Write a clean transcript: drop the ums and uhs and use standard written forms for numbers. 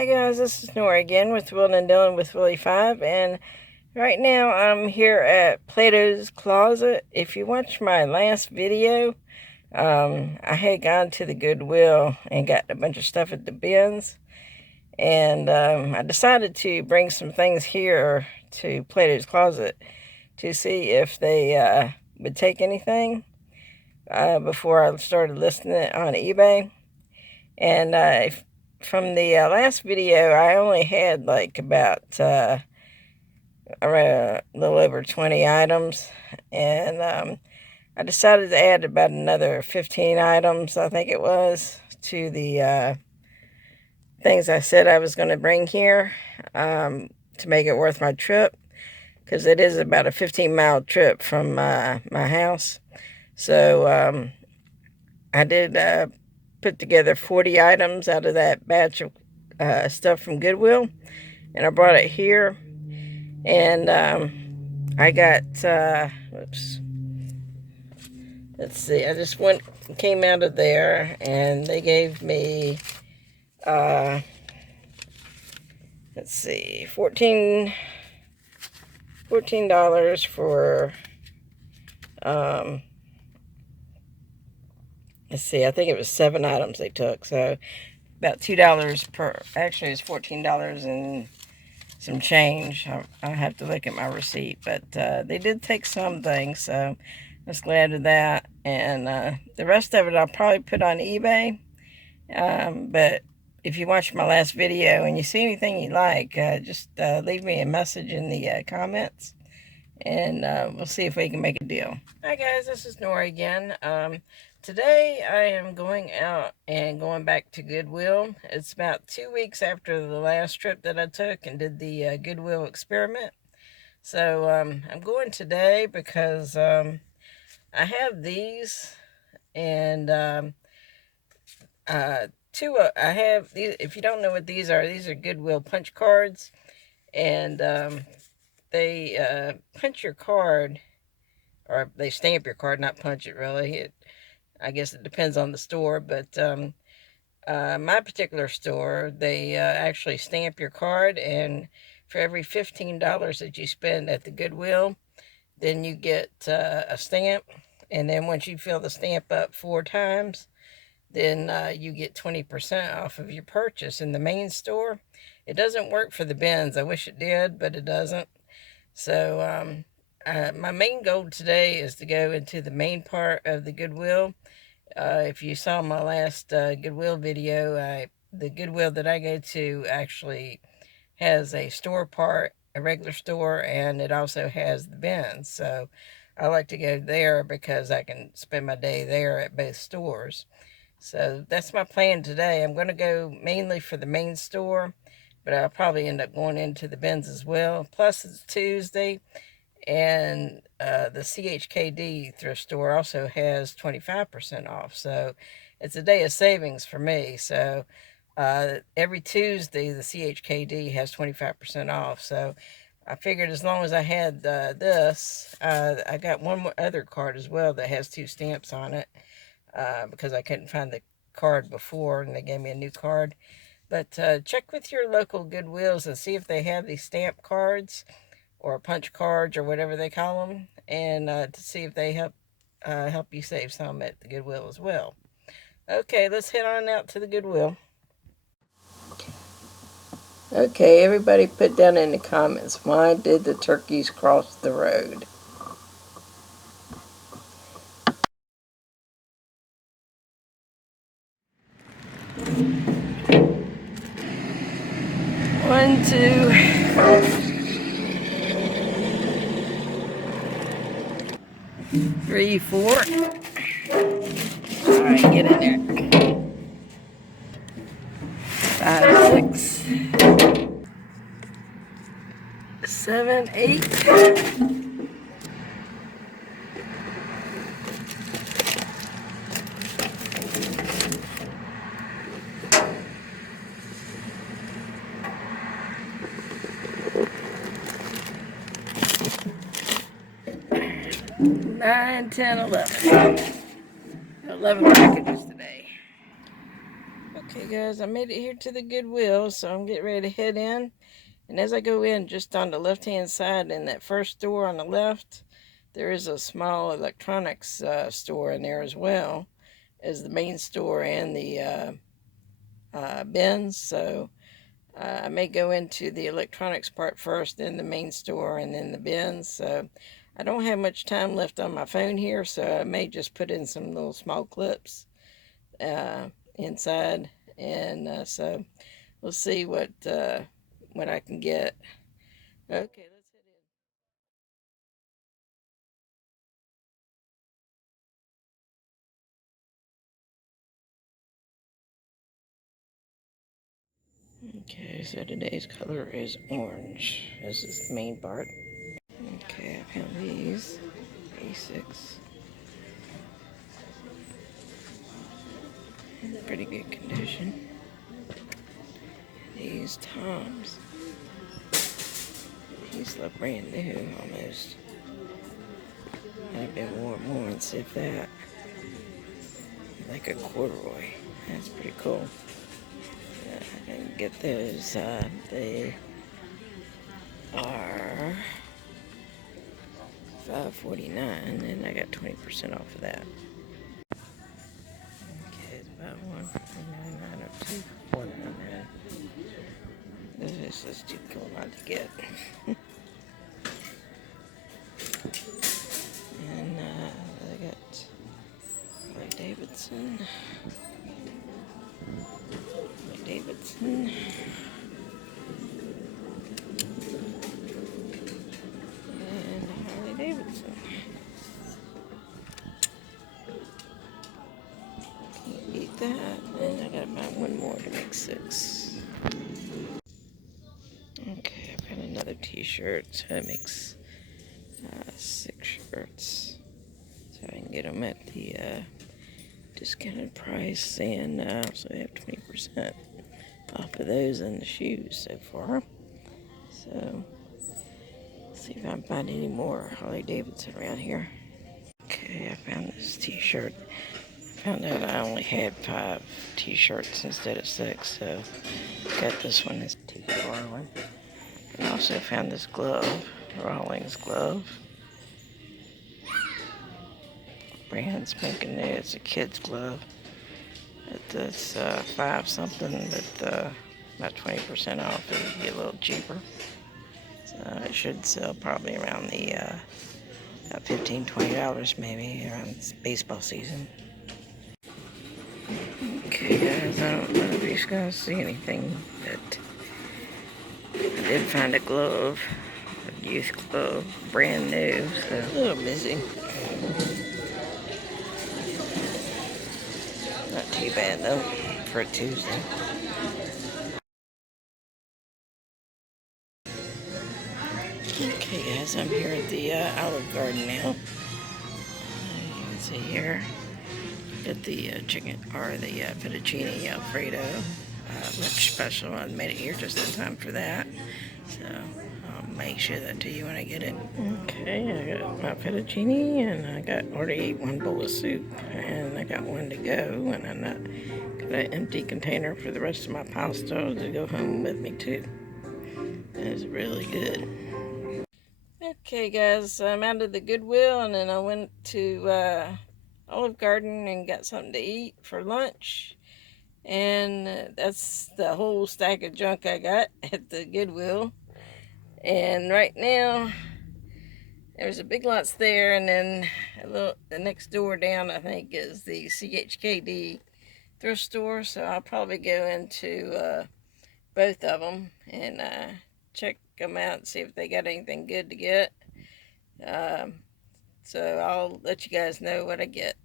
Hi guys, this is Nora again with Will and Dylan with Willie 5, and right now I'm here at Plato's Closet. If you watched my last video, I had gone to the Goodwill and got a bunch of stuff at the bins, and I decided to bring some things here to Plato's Closet to see if they would take anything before I started listing it on eBay. And from the last video, I only had like about around a little over 20 items, and I decided to add about another 15 items, I think it was, to the things I said I was going to bring here to make it worth my trip, because it is about a 15-mile trip from my house. So I did put together 40 items out of that batch of stuff from Goodwill, and I brought it here. And I got oops, let's see, I just came out of there, and they gave me let's see, $14 for let's see, I think it was 7 items they took, so about $2 per. Actually, it's $14 and some change. I have to look at my receipt, but they did take some things, so I was glad of that. And the rest of it I'll probably put on eBay. But if you watch my last video and you see anything you like, just leave me a message in the comments, and we'll see if we can make a deal. Hi guys, this is Nora again. Today I am going out and going back to Goodwill. It's about 2 weeks after the last trip that I took and did the Goodwill experiment. So I'm going today because I have these, and I have these. If you don't know what these are Goodwill punch cards, and they punch your card, or they stamp your card, not punch it really. I guess it depends on the store, but my particular store, they actually stamp your card, and for every $15 that you spend at the Goodwill, then you get a stamp, and then once you fill the stamp up 4 times, then you get 20% off of your purchase in the main store. It doesn't work for the bins. I wish it did, but it doesn't. So my main goal today is to go into the main part of the Goodwill. If you saw my last Goodwill video, the Goodwill that I go to actually has a store part, a regular store, and it also has the bins. So I like to go there because I can spend my day there at both stores. So that's my plan today. I'm going to go mainly for the main store, but I'll probably end up going into the bins as well. Plus, it's Tuesday, and the CHKD thrift store also has 25% off. So it's a day of savings for me. So every Tuesday, the CHKD has 25% off. So I figured as long as I had this, I got one more other card as well that has 2 stamps on it, because I couldn't find the card before, and they gave me a new card. But check with your local Goodwills and see if they have these stamp cards, or punch cards, or whatever they call them, and to see if they help you save some at the Goodwill as well. Okay, let's head on out to the Goodwill. Okay, everybody put down in the comments, why did the turkeys cross the road? One, 2, 3, 4. All right, get in there. 5, 6, 7, 8. Nine, 10, 11. 11 packages today. Okay guys, I made it here to the Goodwill, so I'm getting ready to head in. And as I go in, just on the left-hand side in that first door on the left, there is a small electronics store in there as well as the main store and the bins. So I may go into the electronics part first, then the main store, and then the bins. So I don't have much time left on my phone here, so I may just put in some little small clips inside, and so we'll see what I can get. Okay, let's head in. Okay, so today's color is orange. This is the main part. Okay, I found these basics. Pretty good condition. These tops. These look brand new almost. I've been worn since that. Like a corduroy. That's pretty cool. I didn't get those. They are $5.49, and I got 20% off of that. Okay, it's about $1.99 or $2.49. This is just too cool not to get. And I got Davidson. Davidson. And Harley Davidson. Can't beat that. And I gotta buy one more to make 6. Okay, I found another t-shirt. So it makes 6 shirts. So I can get them at the discounted price, and so I have 20% off of those and the shoes so far. So let's see if I can find any more Harley Davidson around here. Okay, I found this t-shirt. I found out I only had 5 t-shirts instead of 6, so got this one, this TBR one. And I also found this glove, Rawlings glove. Brand spanking new. It's a kid's glove. It's 5 something, but about 20% off. It'll be a little cheaper. So it should sell probably around the about $15, $20 maybe around baseball season. Okay, guys, I don't know if you're gonna see anything, but I did find a glove, a youth glove, brand new. So a little busy. Not too bad though for a Tuesday. Okay guys, I'm here at the Olive Garden now. You can see here, got the chicken, or the fettuccine Alfredo, much special. I made it here just in time for that. So I'll make sure that to you when I get it. Okay, I got my fettuccine, and I already ate 1 bowl of soup, and I got 1 to go, and I'm not got an empty container for the rest of my pasta to go home with me too. That is really good. Okay guys, I'm out of the Goodwill, and then I went to Olive Garden and got something to eat for lunch. And that's the whole stack of junk I got at the Goodwill. And right now, there's a Big Lots there, and then the next door down, I think, is the CHKD thrift store. So I'll probably go into both of them and check them out and see if they got anything good to get. So I'll let you guys know what I get.